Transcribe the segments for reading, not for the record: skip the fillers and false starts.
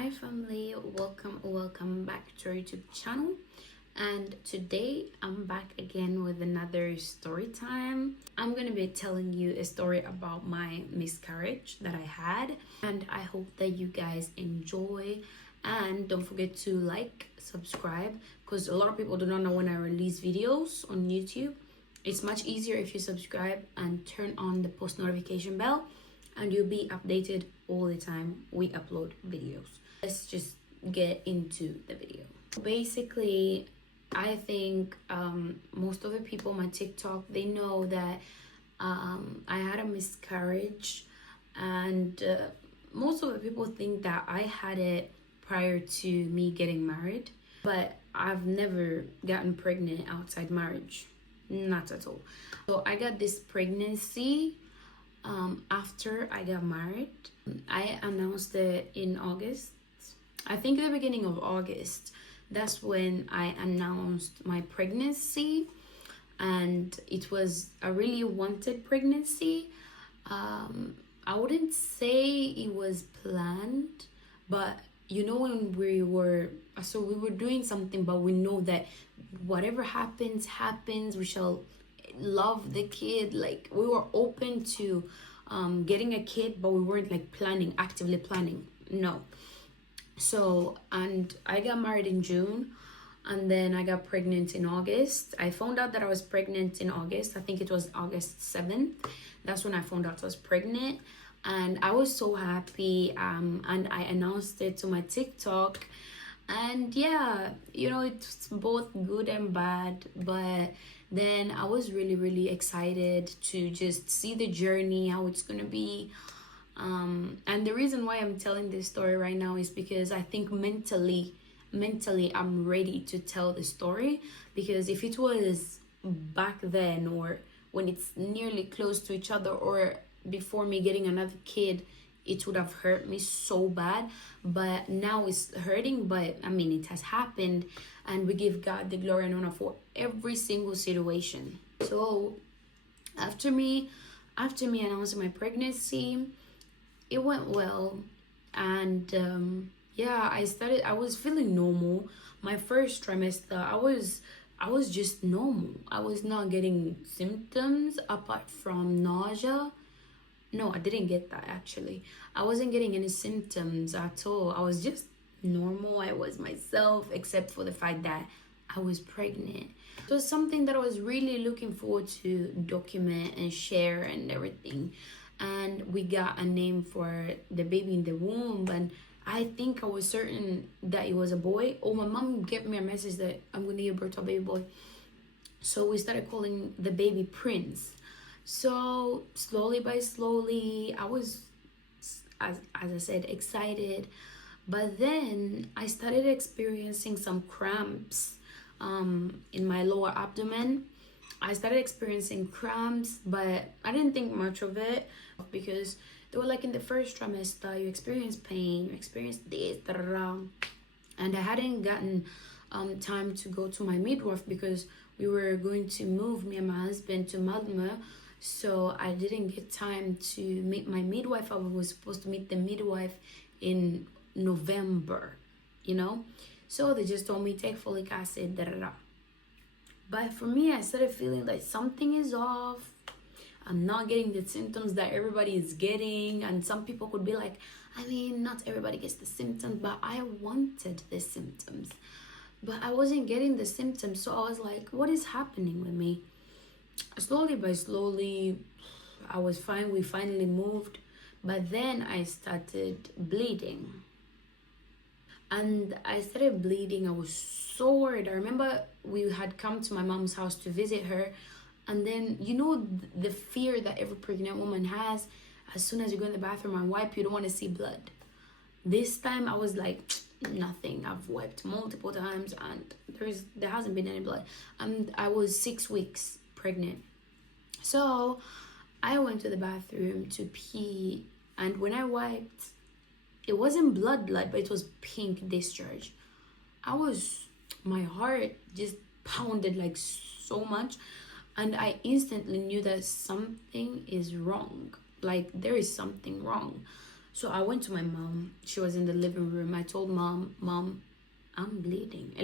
Hi family, welcome back to our YouTube channel. And today I'm back again with another story time. I'm gonna be telling you a story about my miscarriage that I had, and I hope that you guys enjoy. And don't forget to like, subscribe, because a lot of people do not know when I release videos on YouTube. It's much easier if you subscribe and turn on the post notification bell, and you'll be updated all the time we upload videos. Let's just get into the video. Basically, I think most of the people on my TikTok, they know that I had a miscarriage, and most of the people think that I had it prior to me getting married, but I've never gotten pregnant outside marriage, not at all. So I got this pregnancy after I got married. I announced it in August. I think the beginning of August. That's when I announced my pregnancy, and it was a really wanted pregnancy. I wouldn't say it was planned, but you know, when we were doing something, but we know that whatever happens, we shall love the kid. Like, we were open to getting a kid, but we weren't like actively planning. No. So, and I got married in June, and then I got pregnant in August. I found out that I was pregnant in August. I think it was August 7th. That's when I found out I was pregnant, and I was so happy. And I announced it to my TikTok, and yeah, you know, it's both good and bad, but then I was really excited to just see the journey, how it's gonna be. And the reason why I'm telling this story right now is because I think mentally I'm ready to tell the story. Because if it was back then, or when it's nearly close to each other, or before me getting another kid, it would have hurt me so bad. But now it's hurting, but I mean, it has happened, and we give God the glory and honor for every single situation. So after me announcing my pregnancy, it went well, and yeah, I was feeling normal. My first trimester, I was just normal. I was not getting symptoms apart from nausea. No, I didn't get that actually. I wasn't getting any symptoms at all. I was just normal. I was myself, except for the fact that I was pregnant. It was something that I was really looking forward to document and share and everything. And we got a name for the baby in the womb, and I think I was certain that it was a boy. Oh, my mom gave me a message that I'm gonna give birth to a baby boy. So we started calling the baby Prince. So slowly by slowly, I was, as I said, excited. But then I started experiencing some cramps in my lower abdomen. I started experiencing cramps, but I didn't think much of it, because they were like, in the first trimester, you experience pain, you experience this, da, da, da. And I hadn't gotten time to go to my midwife, because we were going to move, me and my husband, to Malmö. So I didn't get time to meet my midwife. I was supposed to meet the midwife in November, you know. So they just told me, take folic acid, da, da, da. But for me, I started feeling like something is off. I'm not getting the symptoms that everybody is getting. And some people could be like, I mean, not everybody gets the symptoms, but I wanted the symptoms. But I wasn't getting the symptoms. So I was like, what is happening with me? Slowly by slowly, I was fine. We finally moved. But then I started bleeding. And I started bleeding. I was so worried. I remember we had come to my mom's house to visit her, and then, you know, the fear that every pregnant woman has, as soon as you go in the bathroom and wipe, you don't want to see blood. This time I was like, nothing. I've wiped multiple times, and there hasn't been any blood. And I was 6 weeks pregnant. So I went to the bathroom to pee, and when I wiped, it wasn't blood, but it was pink discharge. My heart just pounded like so much, and I instantly knew that something is wrong. Like, there is something wrong. So I went to my mom. She was in the living room. I told Mom, I'm bleeding.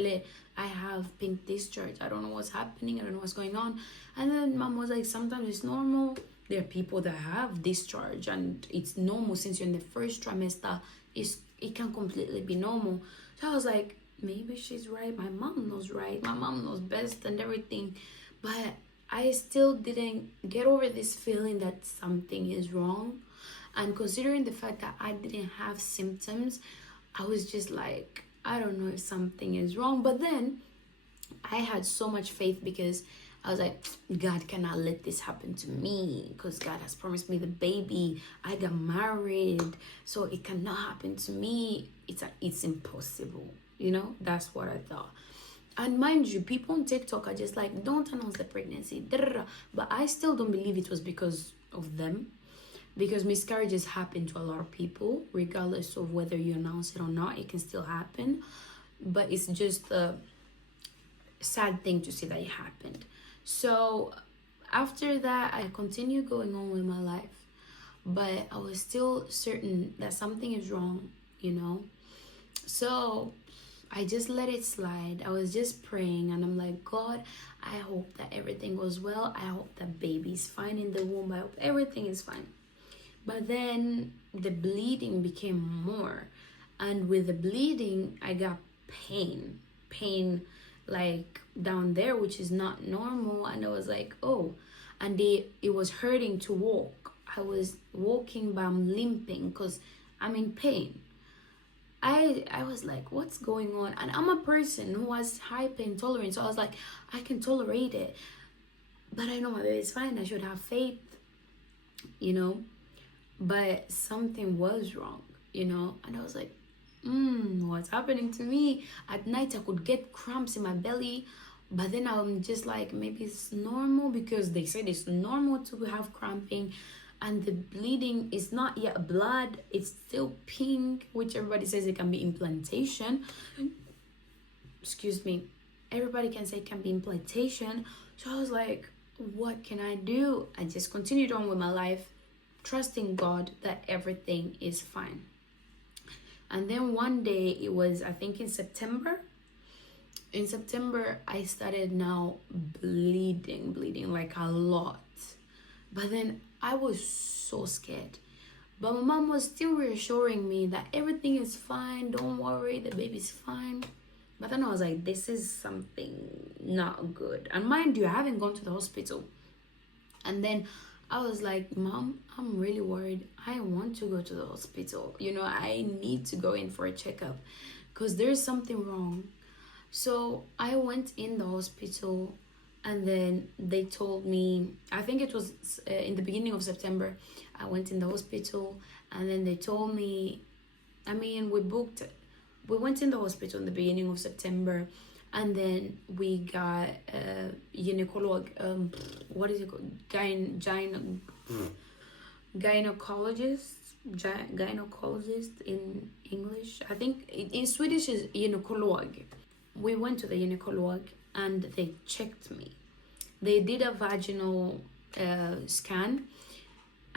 I have pink discharge. I don't know what's happening. I don't know what's going on. And then Mom was like, sometimes it's normal. There are people that have discharge and it's normal since you're in the first trimester. It can completely be normal. So I was like, maybe she's right. My mom knows right. My mom knows best and everything. But I still didn't get over this feeling that something is wrong. And considering the fact that I didn't have symptoms, I was just like, I don't know if something is wrong. But then I had so much faith because I was like, God cannot let this happen to me because God has promised me the baby. I got married, so it cannot happen to me. It's impossible. That's what I thought. And mind you, people on TikTok are just like, don't announce the pregnancy. But I still don't believe it was because of them. Because miscarriages happen to a lot of people, regardless of whether you announce it or not. It can still happen. But it's just a sad thing to see that it happened. So after that, I continued going on with my life. But I was still certain that something is wrong, So I just let it slide. I was just praying and I'm like, God, I hope that everything goes well. I hope that baby's fine in the womb. I hope everything is fine. But then the bleeding became more. And with the bleeding, I got pain. Pain like down there, which is not normal. And I was like, oh. And it was hurting to walk. I was walking, but I'm limping because I'm in pain. I was like, what's going on? And I'm a person who has high pain tolerance. So I was like, I can tolerate it. But I know my baby's fine. I should have faith, But something was wrong, And I was like, what's happening to me? At night, I could get cramps in my belly. But then I'm just like, maybe it's normal because they said it's normal to have cramping. And the bleeding is not yet blood. It's still pink, which everybody says it can be implantation. Excuse me. Everybody can say it can be implantation. So I was like, what can I do? I just continued on with my life, trusting God that everything is fine. And then one day, it was, I think in September, I started now bleeding like a lot. But then I was so scared. But my mom was still reassuring me that everything is fine. Don't worry, the baby's fine. But then I was like, this is something not good. And mind you, I haven't gone to the hospital. And then I was like, Mom, I'm really worried. I want to go to the hospital. I need to go in for a checkup because there's something wrong. So I went in the hospital and then they told me, I think it was in the beginning of September, I went in the hospital and then they told me, we went in the hospital in the beginning of September and then we got a what is it called? Gynecologist in English. I think in Swedish is gynekolog. We went to the gynecolog and they checked me. They did a vaginal scan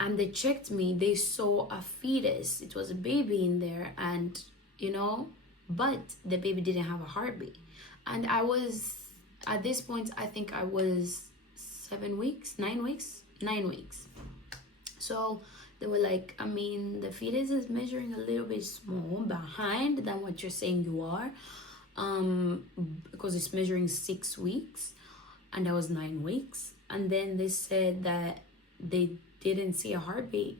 and they checked me. They saw a fetus. It was a baby in there and, but the baby didn't have a heartbeat. And I was, at this point, I think I was 9 weeks. So they were like, the fetus is measuring a little bit small behind than what you're saying you are. Because it's measuring 6 weeks and I was 9 weeks. And then they said that they didn't see a heartbeat.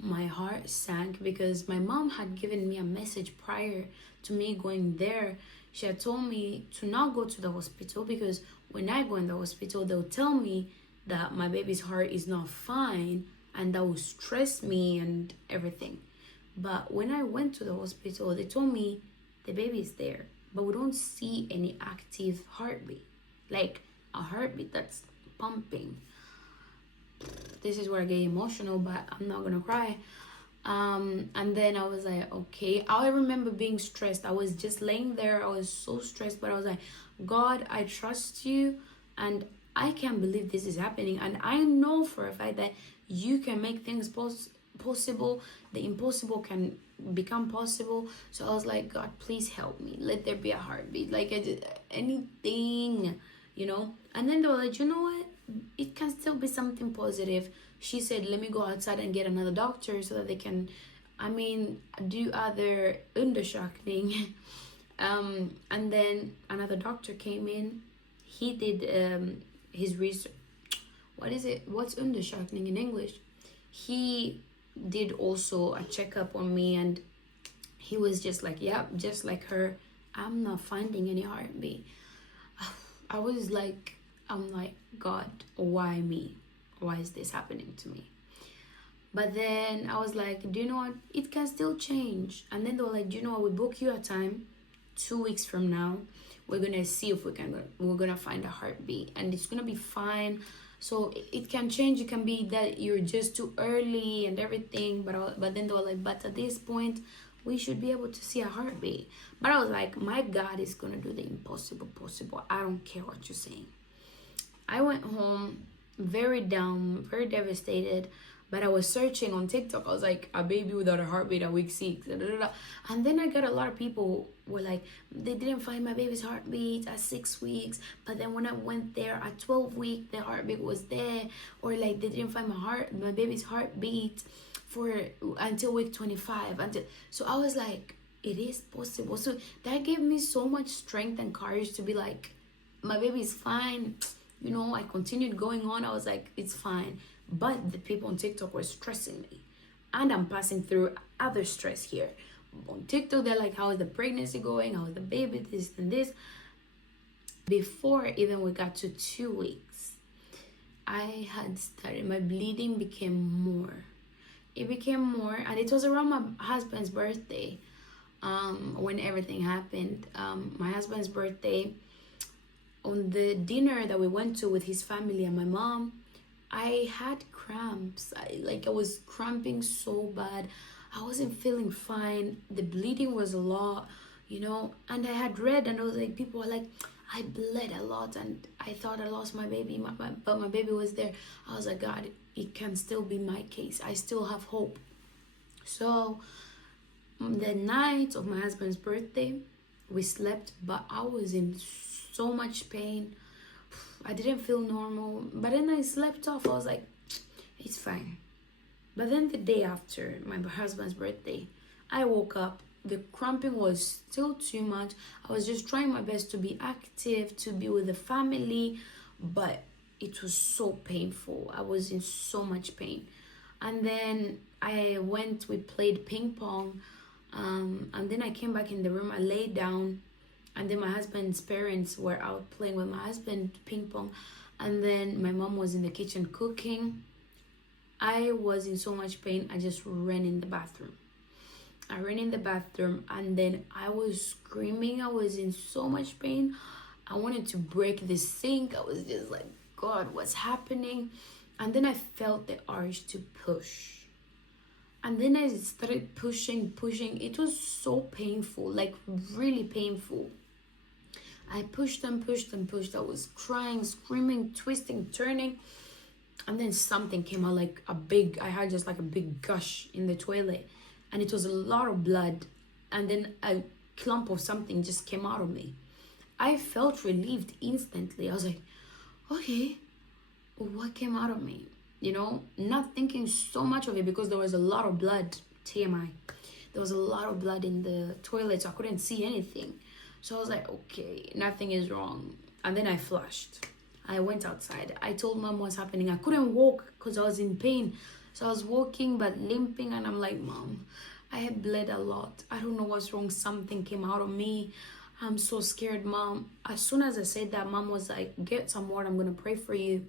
My heart sank because my mom had given me a message prior to me going there. She had told me to not go to the hospital because when I go in the hospital, they'll tell me that my baby's heart is not fine and that will stress me and everything. But when I went to the hospital, they told me the baby is there, but we don't see any active heartbeat, like a heartbeat that's pumping. This is where I get emotional, but I'm not gonna cry. And then I was like, okay. I remember being stressed. I was just laying there. I was so stressed, but I was like, God, I trust you and I can't believe this is happening. And I know for a fact that you can make things possible, the impossible can become possible. So I was like, God, please help me, let there be a heartbeat, like anything, you know. And then they were like, you know what, it can still be something positive. She said, let me go outside and get another doctor so that they can, I mean, do other undersökning. And then another doctor came in. He did his research. What is it? What's undersökning in English? He did also a checkup on me, and he was just like, yeah, just like her, I'm not finding any heartbeat. I was like, I'm like, God, why me? Why is this happening to me? But then I was like, do you know what? It can still change. And then they were like, do you know what? We book you a time 2 weeks from now. We're gonna see if we're gonna find a heartbeat, and it's gonna be fine. So it can change. It can be that you're just too early and everything. But then they were like, but at this point, we should be able to see a heartbeat. But I was like, my God is gonna do the impossible possible. I don't care what you're saying. I went home very down, very devastated. But I was searching on TikTok. I was like, a baby without a heartbeat at week 6. Da, da, da, da. And then I got a lot of people were like, they didn't find my baby's heartbeat at 6 weeks. But then when I went there at 12 weeks, the heartbeat was there. Or like they didn't find my baby's heartbeat until week 25. So I was like, it is possible. So that gave me so much strength and courage to be like, my baby's fine. You know, I continued going on. I was like, it's fine. But the people on TikTok were stressing me. And I'm passing through other stress here. On TikTok, they're like, how is the pregnancy going? How is the baby? This and this. Before even we got to 2 weeks, I had started, my bleeding became more. It became more. And it was around my husband's birthday when everything happened. My husband's birthday, on the dinner that we went to with his family and my mom, I had cramps. I was cramping so bad. I wasn't feeling fine. The bleeding was a lot, you know. And I had read, and I was like, people were like, I bled a lot, and I thought I lost my baby, but my baby was there. I was like, God, it can still be my case. I still have hope. So the night of my husband's birthday, we slept, but I was in so much pain. I didn't feel normal, but then I slept off. I was like, it's fine. But then the day after my husband's birthday, I woke up. The cramping was still too much. I was just trying my best to be active, to be with the family, but it was so painful. I was in so much pain. And then we played ping pong, and then I came back in the room. I laid down. And then my husband's parents were out playing with my husband ping pong. And then my mom was in the kitchen cooking. I was in so much pain. I just ran in the bathroom. And then I was screaming. I was in so much pain. I wanted to break the sink. I was just like, God, what's happening? And then I felt the urge to push. And then I started pushing. It was so painful, like really painful. I pushed and pushed. I was crying, screaming, twisting, turning. And then something came out, I had just like a big gush in the toilet. And it was a lot of blood. And then a clump of something just came out of me. I felt relieved instantly. I was like, okay, what came out of me? You know, not thinking so much of it because there was a lot of blood, TMI. There was a lot of blood in the toilet, so I couldn't see anything. So I was like, okay, nothing is wrong. And then I flushed. I went outside. I told mom what's happening. I couldn't walk because I was in pain. So I was walking but limping, and I'm like, Mom, I have bled a lot. I don't know what's wrong. Something came out of me. I'm so scared, Mom. As soon as I said that, Mom was like, get some water. I'm going to pray for you.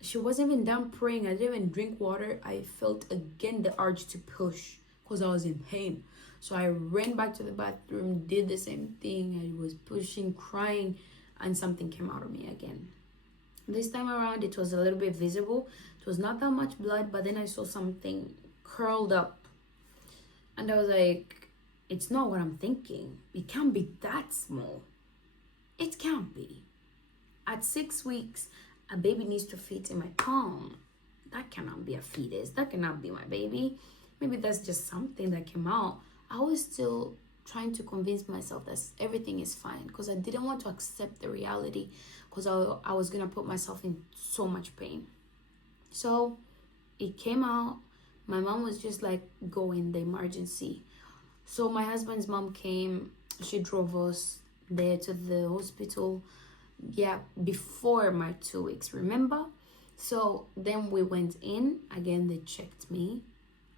She wasn't even done praying. I didn't even drink water. I felt again the urge to push because I was in pain. So I ran back to the bathroom, did the same thing. I was pushing, crying, and something came out of me again. This time around, it was a little bit visible. It was not that much blood, but then I saw something curled up. And I was like, it's not what I'm thinking. It can't be that small. It can't be. At 6 weeks, a baby needs to fit in my palm. that cannot be a fetus. That cannot be my baby. Maybe that's just something that came out. I was still trying to convince myself that everything is fine because I didn't want to accept the reality because I was going to put myself in so much pain. So it came out. My mom was just like, go in the emergency. So my husband's mom came. She drove us there to the hospital. Yeah, before my 2 weeks, remember? So then we went in. Again, they checked me.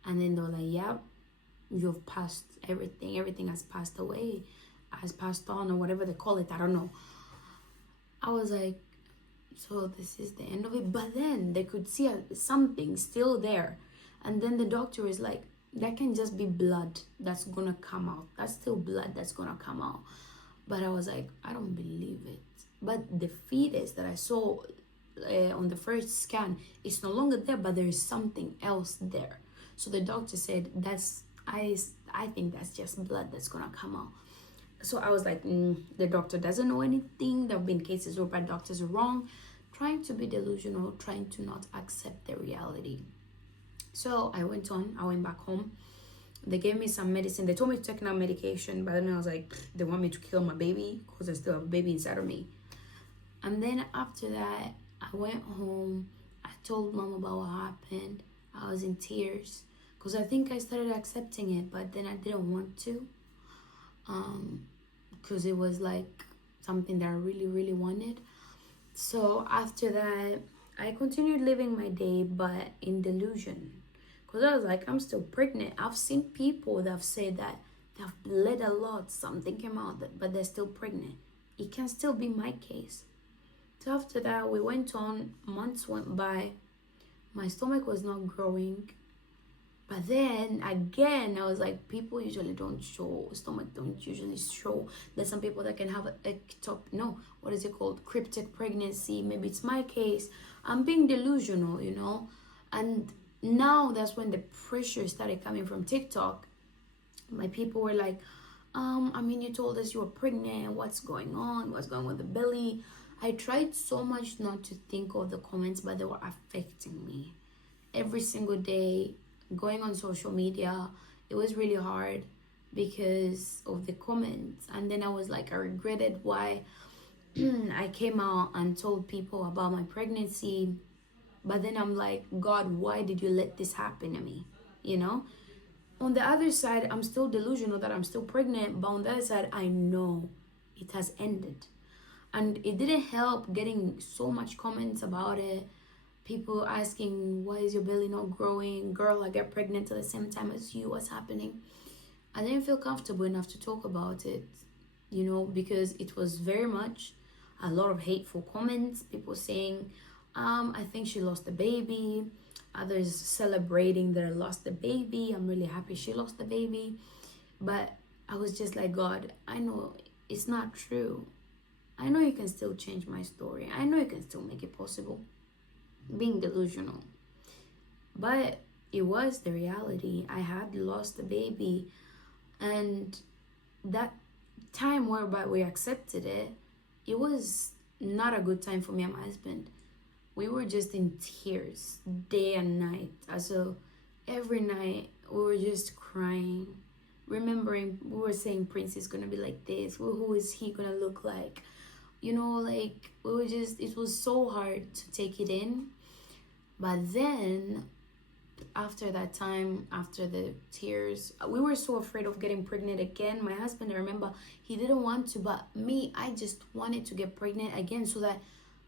And then they were like, yeah, you've passed everything. Everything has passed away, has passed on, or whatever they call it. I don't know. I was like, so this is the end of it. But then they could see something still there. And then the doctor is like, that can just be blood that's gonna come out. That's still blood that's gonna come out. But I was like, I don't believe it. But the fetus that I saw on the first scan is no longer there, but there is something else there. So the doctor said, I think that's just blood that's gonna come out. So I was like, the doctor doesn't know anything. There have been cases where doctors are wrong, trying to be delusional, trying to not accept the reality. So I went back home. They gave me some medicine. They told me to take now medication, but then I was like, they want me to kill my baby because I still have a baby inside of me. And then after that, I went home. I told mom about what happened. I was in tears because I think I started accepting it, but then I didn't want to, because it was like something that I really, really wanted. So after that, I continued living my day, but in delusion, because I was like, I'm still pregnant. I've seen people that have said that they've bled a lot, something came out, but they're still pregnant. It can still be my case. So after that, we went on, months went by. My stomach was not growing. But then again, I was like, people usually don't show, stomach don't usually show. There's some people that can have cryptic pregnancy. Maybe it's my case. I'm being delusional, And now that's when the pressure started coming from TikTok. My people were like, you told us you were pregnant. What's going on? What's going on with the belly? I tried so much not to think of the comments, but they were affecting me. Every single day, going on social media, it was really hard because of the comments. And then I was like, I regretted why I came out and told people about my pregnancy. But then I'm like, God, why did you let this happen to me? On the other side, I'm still delusional that I'm still pregnant, but on the other side, I know it has ended. And it didn't help getting so much comments about it. People asking, why is your belly not growing? Girl, I get pregnant at the same time as you. What's happening? I didn't feel comfortable enough to talk about it, because it was very much a lot of hateful comments. People saying, I think she lost the baby. Others celebrating that I lost the baby. I'm really happy she lost the baby. But I was just like, God, I know it's not true. I know you can still change my story. I know you can still make it possible. Being delusional. But it was the reality. I had lost the baby. And that time whereby we accepted it, it was not a good time for me and my husband. We were just in tears day and night. So every night we were just crying, remembering, we were saying Prince is gonna be like this. Who is he gonna look like? We were just, it was so hard to take it in. But then after that time, after the tears, we were so afraid of getting pregnant again. My husband, I remember, he didn't want to, but me, I just wanted to get pregnant again so that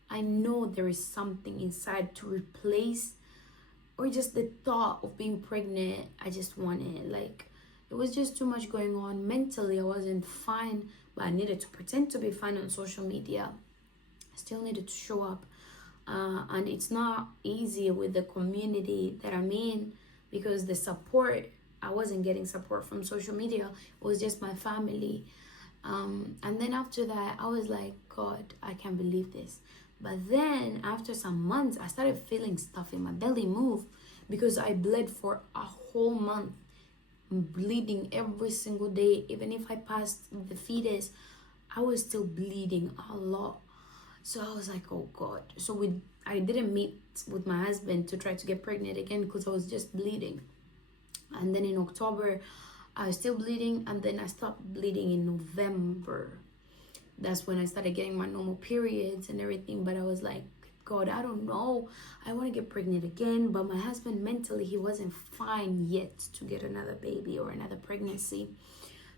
I know there is something inside to replace, or just the thought of being pregnant. I just wanted, it was just too much going on. Mentally, I wasn't fine, but I needed to pretend to be fine on social media. I still needed to show up. And it's not easy with the community that I'm in, because the support, I wasn't getting support from social media. It was just my family. And then after that, I was like, God, I can't believe this. But then after some months, I started feeling stuff in my belly move, because I bled for a whole month, bleeding every single day. Even if I passed the fetus, I was still bleeding a lot. So I was like, oh God. So I didn't meet with my husband to try to get pregnant again because I was just bleeding. And then in October, I was still bleeding, and then I stopped bleeding in November. That's when I started getting my normal periods and everything. But I was like, God, I don't know. I want to get pregnant again. But my husband, mentally, he wasn't fine yet to get another baby or another pregnancy.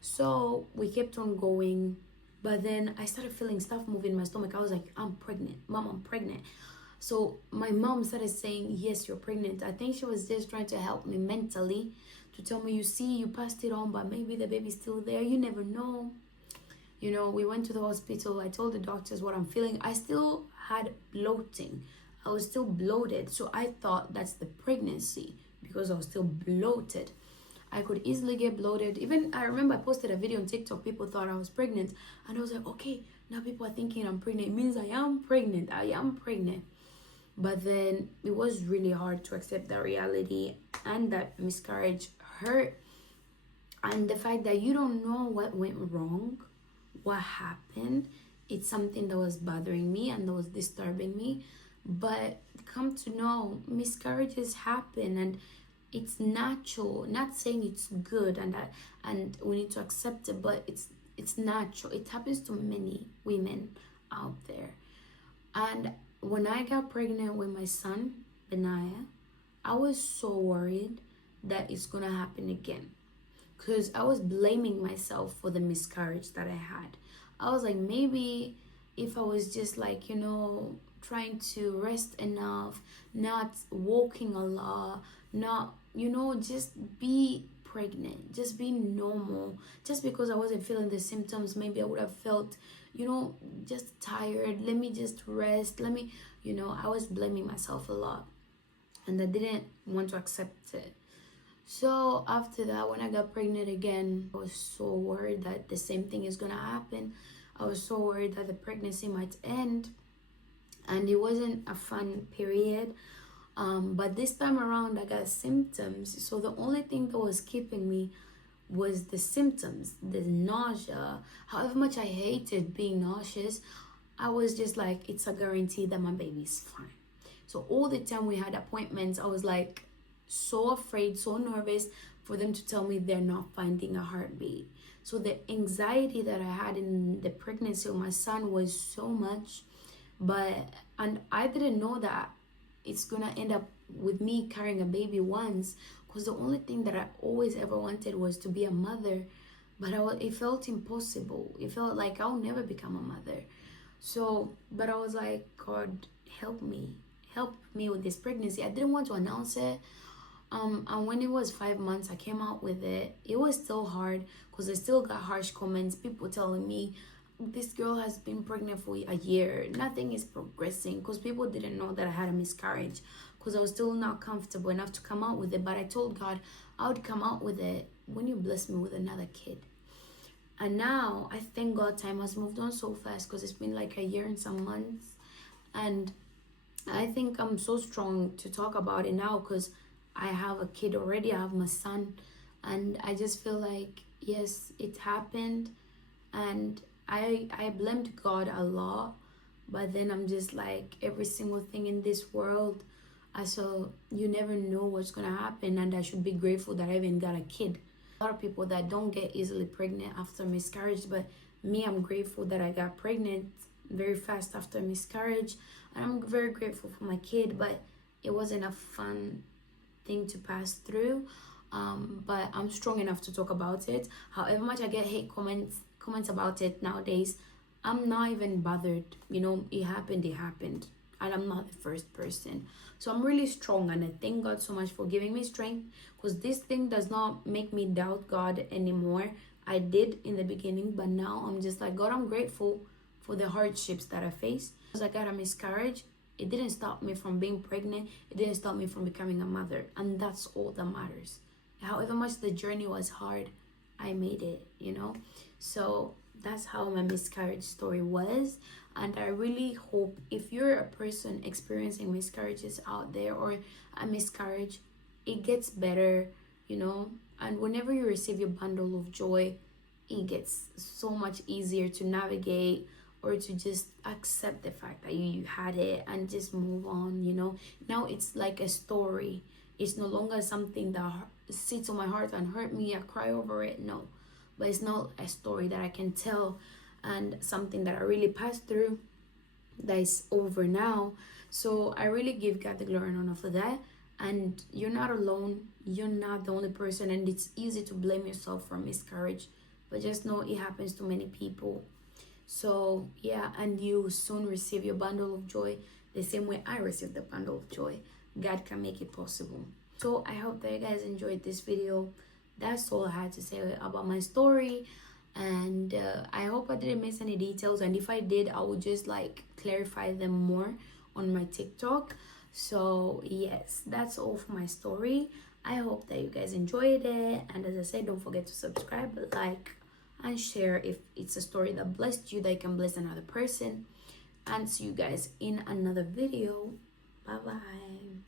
So we kept on going. But then I started feeling stuff moving in my stomach. I was like, I'm pregnant. Mom, I'm pregnant. So my mom started saying, yes, you're pregnant. I think she was just trying to help me mentally, to tell me, you see, you passed it on, but maybe the baby's still there. You never know. You know, we went to the hospital. I told the doctors what I'm feeling. I still had bloating. I was still bloated. So I thought that's the pregnancy because I was still bloated. I could easily get bloated. Even I remember I posted a video on TikTok. People thought I was pregnant. And I was like, okay, now people are thinking I'm pregnant. It means I am pregnant. I am pregnant. But then it was really hard to accept that reality, and that miscarriage hurt. And the fact that you don't know what went wrong, what happened, it's something that was bothering me and that was disturbing me. But come to know, miscarriages happen, and it's natural. Not saying it's good and we need to accept it, but it's natural. It happens to many women out there. And when I got pregnant with my son, Benaya, I was so worried that it's gonna happen again. Because I was blaming myself for the miscarriage that I had. I was like, maybe if I was just like, trying to rest enough, not walking a lot, not, just be pregnant, just be normal. Just because I wasn't feeling the symptoms, maybe I would have felt, just tired. Let me just rest. I was blaming myself a lot. And I didn't want to accept it. So after that, when I got pregnant again, I was so worried that the same thing is gonna happen. I was so worried that the pregnancy might end. And it wasn't a fun period. But this time around, I got symptoms. So the only thing that was keeping me was the symptoms, the nausea. However much I hated being nauseous, I was just like, it's a guarantee that my baby's fine. So all the time we had appointments, I was like so afraid, so nervous for them to tell me they're not finding a heartbeat. So the anxiety that I had in the pregnancy of my son was so much. And I didn't know that it's gonna end up with me carrying a baby once, because the only thing that I always ever wanted was to be a mother. But it felt impossible. It felt like I'll never become a mother. So, but I was like, God, help me with this pregnancy. I didn't want to announce it. And when it was 5 months, I came out with it. It was still hard because I still got harsh comments. People telling me, this girl has been pregnant for a year. Nothing is progressing, because people didn't know that I had a miscarriage, because I was still not comfortable enough to come out with it. But I told God I would come out with it when you bless me with another kid. And now I thank God time has moved on so fast, because it's been like a year and some months. And I think I'm so strong to talk about it now because I have a kid already. I have my son. And I just feel like, yes, it happened. And I blamed God a lot. But then I'm just like, every single thing in this world, you never know what's going to happen. And I should be grateful that I even got a kid. A lot of people that don't get easily pregnant after miscarriage, but me, I'm grateful that I got pregnant very fast after miscarriage, and I'm very grateful for my kid. But it wasn't a fun thing to pass through, but I'm strong enough to talk about it. However much I get hate comments about it nowadays, I'm not even bothered. It happened, and I'm not the first person. So I'm really strong, and I thank God so much for giving me strength, because this thing does not make me doubt God anymore. I did in the beginning, but now I'm just like, God, I'm grateful for the hardships that I faced. Because I got a miscarriage, it didn't stop me from being pregnant. It didn't stop me from becoming a mother, and that's all that matters. However much the journey was hard, I made it, So that's how my miscarriage story was. And I really hope, if you're a person experiencing miscarriages out there, or a miscarriage, it gets better, and whenever you receive your bundle of joy, it gets so much easier to navigate or to just accept the fact that you had it and just move on, Now it's like a story. It's no longer something that sits on my heart and hurt me. I cry over it. No, but it's not a story that I can tell, and something that I really passed through that is over now. So I really give God the glory and honor for that. And you're not alone. You're not the only person, and it's easy to blame yourself for miscarriage, but just know it happens to many people. So yeah, and you soon receive your bundle of joy the same way I received the bundle of joy. God can make it possible. So I hope that you guys enjoyed this video. That's all I had to say about my story, and I hope I didn't miss any details, and if I did, I would just like clarify them more on my TikTok. So yes, that's all for my story. I hope that you guys enjoyed it, and as I said, don't forget to subscribe, like, and share if it's a story that blessed you, that can bless another person. And see you guys in another video. Bye bye.